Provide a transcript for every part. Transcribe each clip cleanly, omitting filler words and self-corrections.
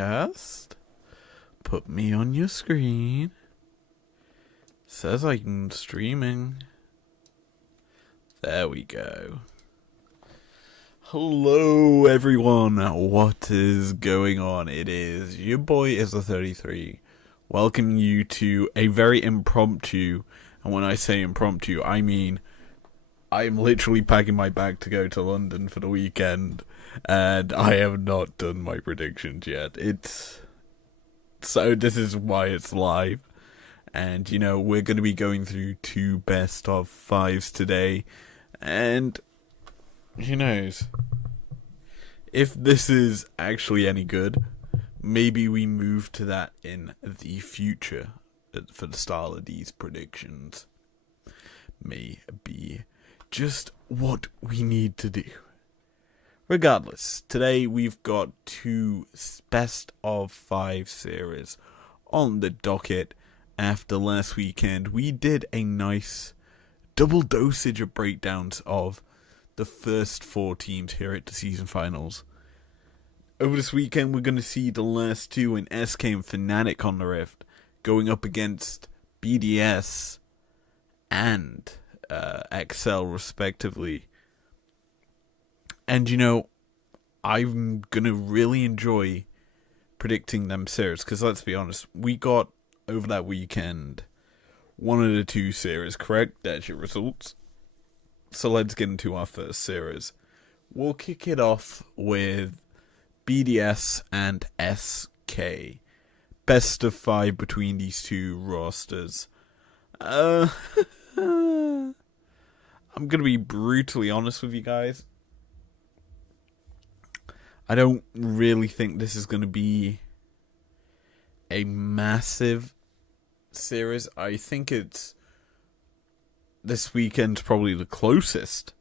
podcast. Put me on your screen. Says I'm streaming. There we go. Hello everyone, what is going on? It is your boy Izla33, welcoming you to a very impromptu, and when I say impromptu, I mean I'm literally packing my bag to go to London for the weekend, and I have not done my predictions yet. So this is why it's live, and we're going to be going through two best of fives today, and who knows, if this is actually any good, maybe we move to that in the future for the style of these predictions. May be just what we need to do. Regardless, today we've got two best of five series on the docket. After last weekend, we did a nice double dosage of breakdowns of the first four teams here at the season finals. Over this weekend, we're going to see the last two in SK and Fnatic on the Rift going up against BDS and XL respectively. And I'm going to really enjoy predicting them series, because let's be honest, we got over that weekend one of the two series correct. That's your results. So let's get into our first series. We'll kick it off with BDS and SK. Best of five between these two rosters. I'm going to be brutally honest with you guys. I don't really think this is going to be a massive series. I think it's this weekend's probably the closest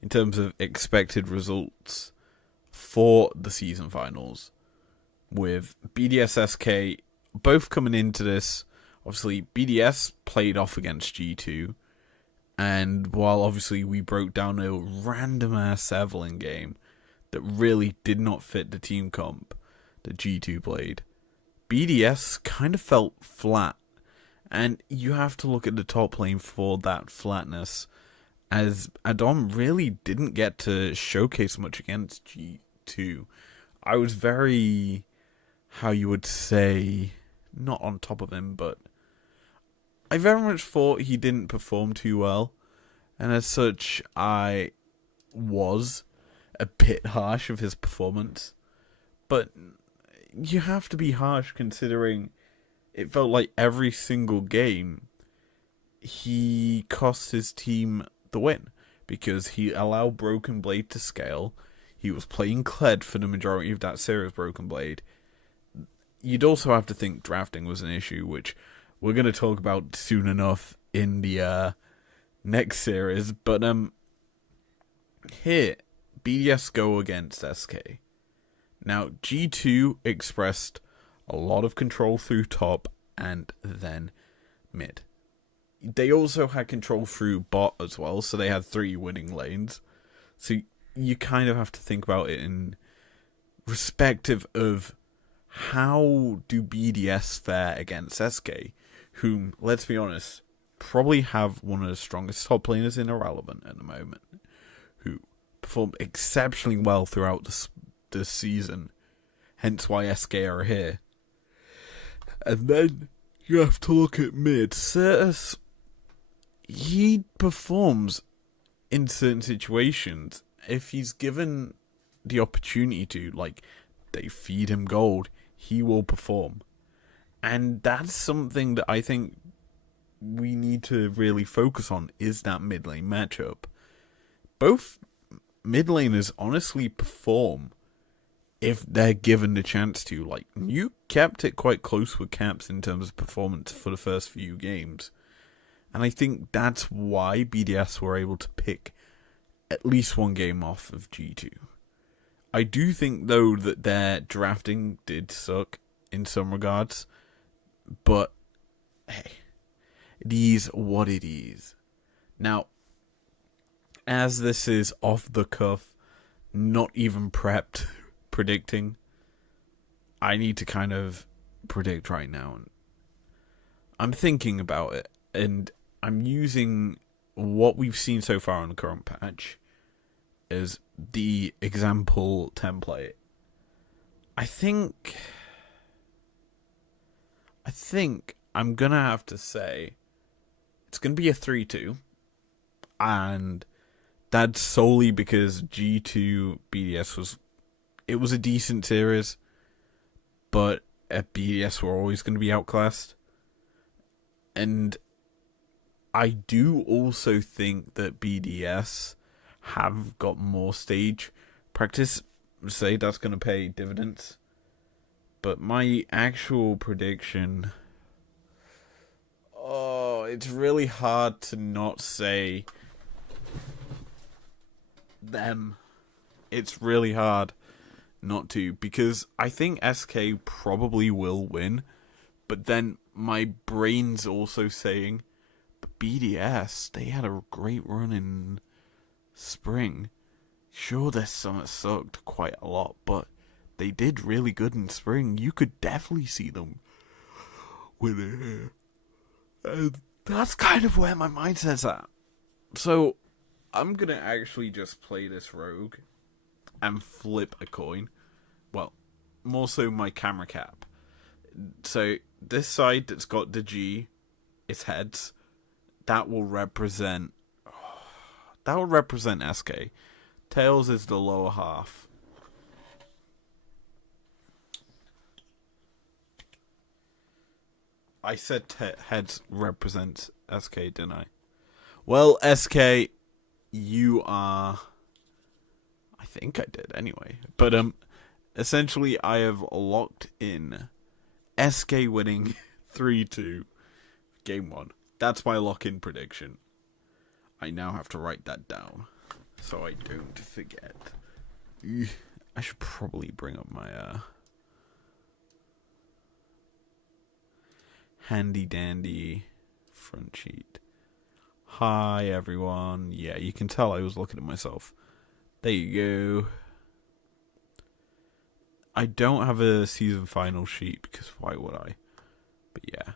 in terms of expected results for the season finals, with BDS SK both coming into this. Obviously, BDS played off against G2, and while obviously we broke down a random-ass Evelyn game that really did not fit the team comp that G2 played, BDS kind of felt flat, and you have to look at the top lane for that flatness, as Adam really didn't get to showcase much against G2. I was very, how you would say, not on top of him, but I very much thought he didn't perform too well, and as such, I was a bit harsh of his performance. But you have to be harsh considering it felt like every single game he cost his team the win, because he allowed Broken Blade to scale. He was playing Kled for the majority of that series, Broken Blade. You'd also have to think drafting was an issue, which we're going to talk about soon enough in the next series. But here, BDS go against SK. Now, G2 expressed a lot of control through top and then mid. They also had control through bot as well, so they had 3 winning lanes. So you kind of have to think about it in respective of how do BDS fare against SK, whom, let's be honest, probably have one of the strongest top laners in Irrelevant at the moment, who performed exceptionally well throughout the season, hence why SK are here. And then you have to look at mid. Certus, he performs in certain situations. If he's given the opportunity to, like, they feed him gold, he will perform. And that's something that I think we need to really focus on, is that mid lane matchup. Both mid laners honestly perform if they're given the chance to. Like, you kept it quite close with Caps in terms of performance for the first few games. And I think that's why BDS were able to pick at least one game off of G2. I do think, though, that their drafting did suck in some regards. But, hey, it is what it is. Now, as this is off the cuff, not even prepped predicting, I need to kind of predict right now. I'm thinking about it, and I'm using what we've seen so far on the current patch as the example template. I think I'm going to have to say it's going to be a 3-2, and that's solely because G2 BDS was a decent series, but at BDS were always going to be outclassed. And I do also think that BDS have got more stage practice. Say that's going to pay dividends. But my actual prediction... Oh, it's really hard to not say them. It's really hard not to, because I think SK probably will win, but then my brain's also saying, but BDS, they had a great run in spring. Sure, their summit sucked quite a lot, but they did really good in spring. You could definitely see them winning here. And that's kind of where my mindset's at. So, I'm going to actually just play this rogue and flip a coin. Well, more so my camera cap. So, this side that's got the G is heads. That will represent SK. Tails is the lower half. I said heads represents SK, didn't I? Well, SK, you are... I think I did anyway. But essentially, I have locked in SK winning 3-2 game 1. That's my lock-in prediction. I now have to write that down so I don't forget. I should probably bring up my handy dandy front sheet. Hi everyone. Yeah, you can tell I was looking at myself. There you go. I don't have a season final sheet because why would I? But yeah.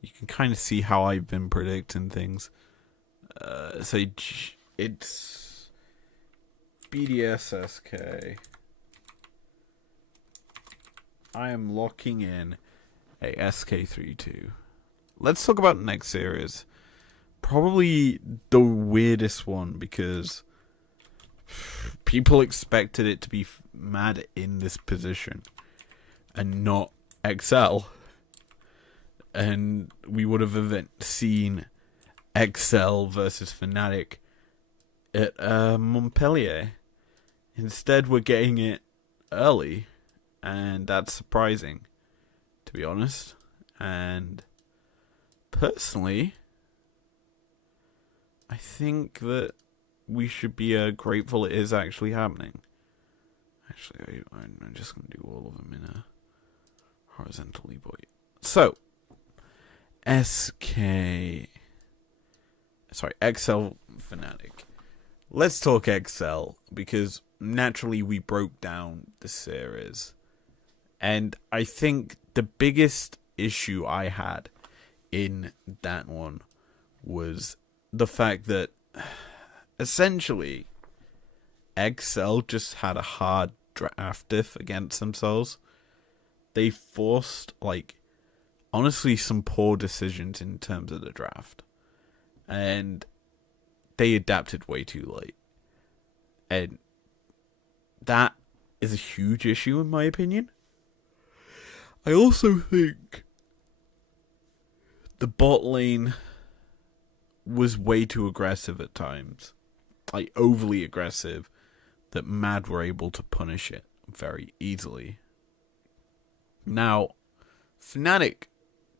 You can kind of see how I've been predicting things. So it's BDS SK. I am locking in a SK3-2. Let's talk about the next series. Probably the weirdest one because people expected it to be mad in this position and not XL. And we would have seen XL versus Fnatic at Montpellier. Instead, we're getting it early. And that's surprising, to be honest. And personally, I think that we should be grateful it is actually happening. Actually, I'm just going to do all of them in a horizontally. So, XL Fnatic. Let's talk XL, because naturally we broke down the series. And I think the biggest issue I had in that one was the fact that essentially XL just had a hard draft diff against themselves. They forced, honestly, some poor decisions in terms of the draft. And they adapted way too late. And that is a huge issue in my opinion. I also think the bot lane was way too aggressive at times. Overly aggressive, that Mad were able to punish it very easily. Now, Fnatic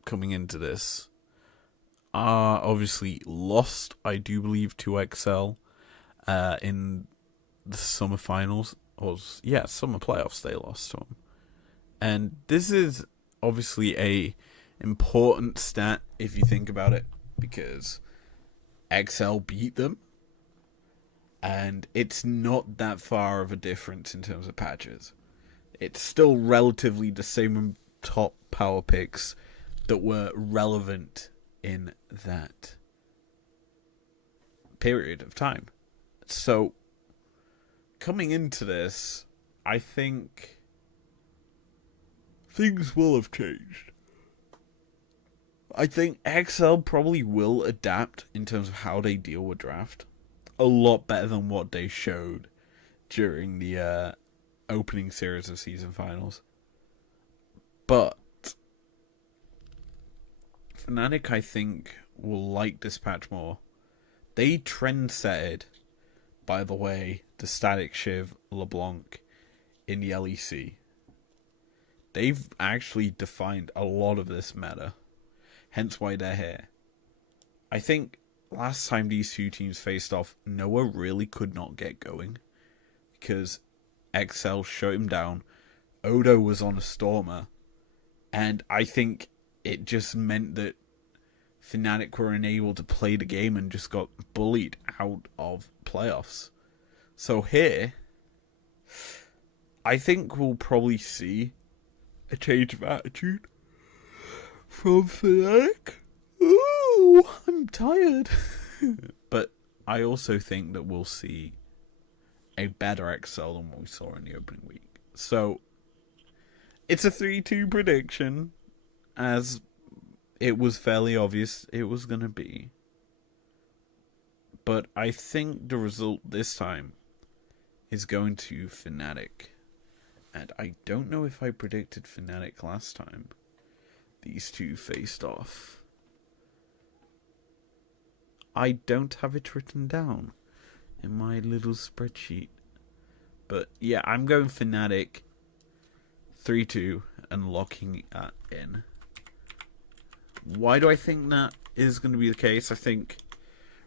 coming into this are obviously lost, I do believe, to XL in the summer finals. Summer playoffs they lost to them. And this is obviously a important stat if you think about it, because XL beat them, and it's not that far of a difference in terms of patches. it's still relatively the same top power picks that were relevant in that period of time. So, coming into this, I think things will have changed. I think XL probably will adapt in terms of how they deal with draft a lot better than what they showed during the opening series of season finals. But Fnatic, I think, will like this patch more. They trend-setted, by the way, the static Shiv LeBlanc in the LEC. They've actually defined a lot of this meta, hence why they're here. I think last time these two teams faced off, Noah really could not get going because XL shut him down. Odo was on a Stormer, and I think it just meant that Fnatic were unable to play the game and just got bullied out of playoffs. So here, I think we'll probably see a change of attitude from Fnatic. Ooh, I'm tired. But I also think that we'll see a better XL than what we saw in the opening week. So, it's a 3-2 prediction, as it was fairly obvious it was going to be. But I think the result this time is going to Fnatic. And I don't know if I predicted Fnatic last time these two faced off. I don't have it written down in my little spreadsheet. But yeah, I'm going Fnatic 3-2 and locking that in. Why do I think that is going to be the case? I think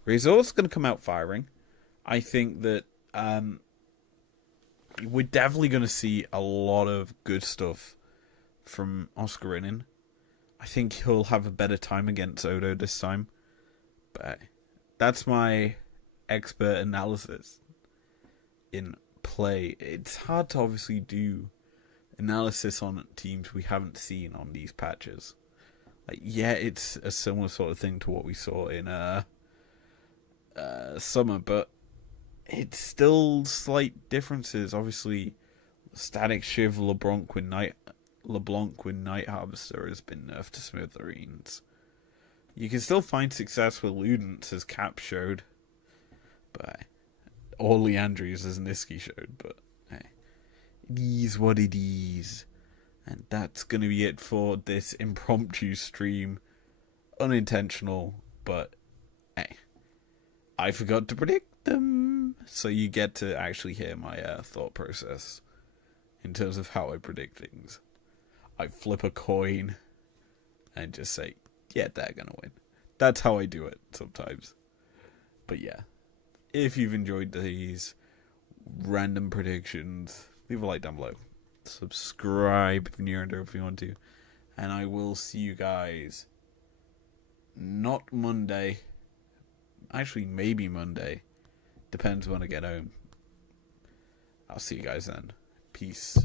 Resort's going to come out firing. I think that we're definitely going to see a lot of good stuff from Oscarinin. I think he'll have a better time against Odo this time. But that's my expert analysis in play. It's hard to obviously do analysis on teams we haven't seen on these patches. Like, yeah, it's a similar sort of thing to what we saw in summer, but it's still slight differences. Obviously, static Shiv LeBlanc with Night Harvester has been nerfed to smithereens. You can still find success with Ludens, as Cap showed, but or Leandries, as Niski showed. But hey, it is what it is, and that's gonna be it for this impromptu stream. Unintentional, but hey, I forgot to predict them, so you get to actually hear my thought process in terms of how I predict things. I flip a coin and just say, yeah, they're gonna win. That's how I do it sometimes. But yeah, if you've enjoyed these random predictions, leave a like down below. Subscribe if you're new if you want to. And I will see you guys not Monday. Actually, maybe Monday. Depends when I get home. I'll see you guys then. Peace.